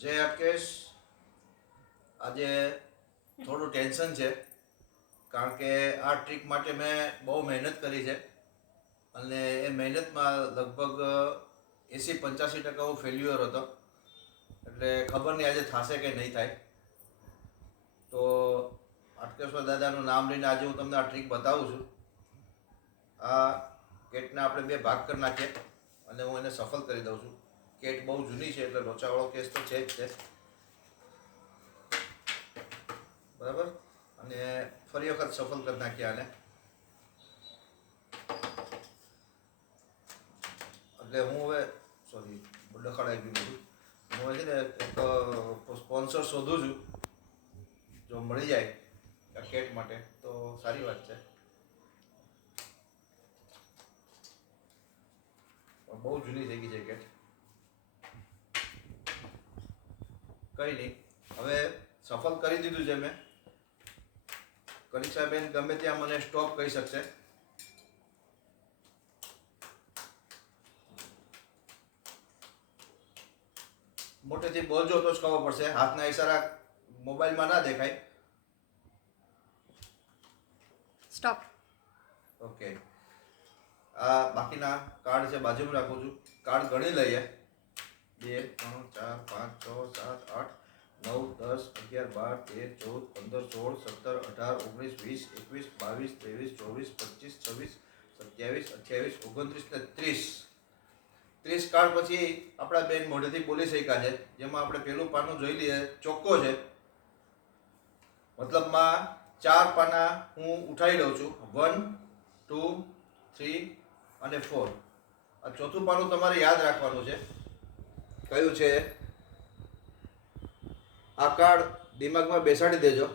જય અટકેશ. આજે થોડું ટેન્શન છે કારણ કે આ ટ્રીક માટે મેં બહુ મહેનત કરી છે અને એ મહેનતમાં લગભગ 80-85% હું ફેલ્યુઅર હતો. એટલે ખબર નહીં આજે થશે કે નહીં થાય. તો અટકેશ્વર દાદાનું નામ લઈને આજે હું તમને આ ટ્રીક બતાવું છું. આ કેટને આપણે બે ભાગ કરી નાખીએ અને હું એને સફળ કરી દઉં છું. કેટ બહુ જૂની છે એટલે લોચાવાળો કેસ તો છે જ છે, બરાબર. અને ફરી વખત સફળ કરી નાખીએ આને. એટલે હું હવે ડખડાઈ ગયું બધું. હું છે ને એક સ્પોન્સર શોધું છું. જો મળી જાય આ કેટ માટે તો સારી વાત છે. બહુ જૂની થઈ ગઈ છે કેટ. કંઈ નહીં, હવે સફળ કરી દીધું છે મેં. કનિષ્ઠાબેન ગમે ત્યાં મને સ્ટોપ કહી શકશે. મોટેથી બોલજો તો જ ખબર પડશે. હાથના ઈશારા મોબાઈલમાં ના દેખાય. સ્ટોપ. ઓકે. આ બાકીના કાર્ડ છે બાજુમાં રાખું છું. કાર્ડ ગણી લઈએ. 2 3 4 5 6 7 8 9 10 11 12 13 14 15 16 17 18 19 20 21 22 23 24 25 26 27 28 29 ને 30. 30 કાર્ડ પછી આપણા બેન મોઢેથી બોલી શક્યા છે. જેમાં આપણે પેલું પાનું જોઈ લઈએ. ચોખ્ખો છે, મતલબમાં 4 પાના હું ઉઠાવી દઉં છું. 1 2 3 અને 4. આ ચોથું પાનું તમારે યાદ રાખવાનું છે. કયું છે આ કાર્ડ? દિમાગમાં બેસાડી દેજો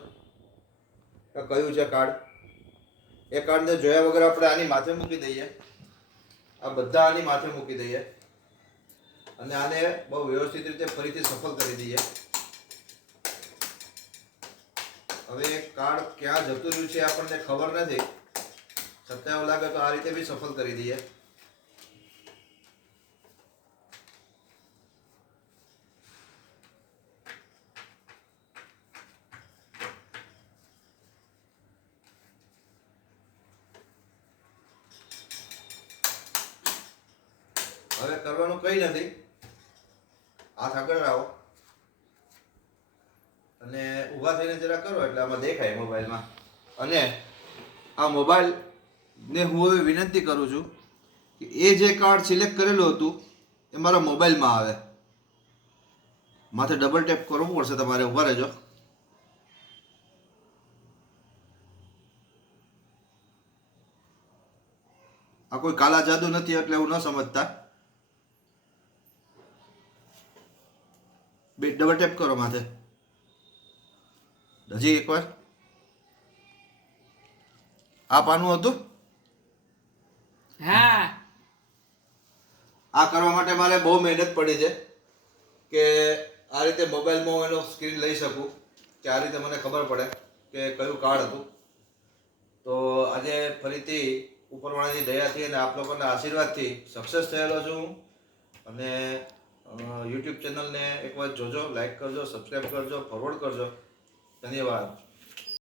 કે કયું છે કાર્ડ. એ કાર્ડને જોયા વગર આપણે આની માથે મૂકી દઈએ. આ બધા આની માથે મૂકી દઈએ અને આને બહુ વ્યવસ્થિત રીતે ફરીથી સફળ કરી દઈએ. હવે કાર્ડ ક્યાં જતું રહ્યું છે આપણને ખબર નથી. છતાં એવું લાગે તો આ રીતે બી સફળ કરી દઈએ. હવે કરવાનું કંઈ નથી. હાથ આગળ લાવો અને ઊભા થઈને જરા કરો એટલે આમાં દેખાય મોબાઈલમાં. અને આ મોબાઈલને હું હવે વિનંતી કરું છું કે એ જે કાર્ડ સિલેક્ટ કરેલું હતું એ મારા મોબાઈલમાં આવે. માથે ડબલ ટેપ કરવું પડશે તમારે. ઊભા રહેજો. આ કોઈ કાલા જાદુ નથી એટલે એવું ન સમજતા. બે ડબલ ટેપ કરો માથે. હજી એકવાર. આ પાનું હતું. હા. આ કરવા માટે મારે બહુ મહેનત પડી છે કે આ રીતે મોબાઈલમાં હું એનો સ્ક્રીન લઈ શકું કે આ રીતે મને ખબર પડે કે કયું કાર્ડ હતું. તો આજે ફરીથી ઉપરવાળાની દયાથી અને આપ લોકોના આશીર્વાદથી સક્સેસ થયેલો છું. અને યુટ્યુબ ચેનલને એકવાર જોજો, લાઈક કરજો, સબસ્ક્રાઈબ કરજો, ફોરવર્ડ કરજો. ધન્યવાદ.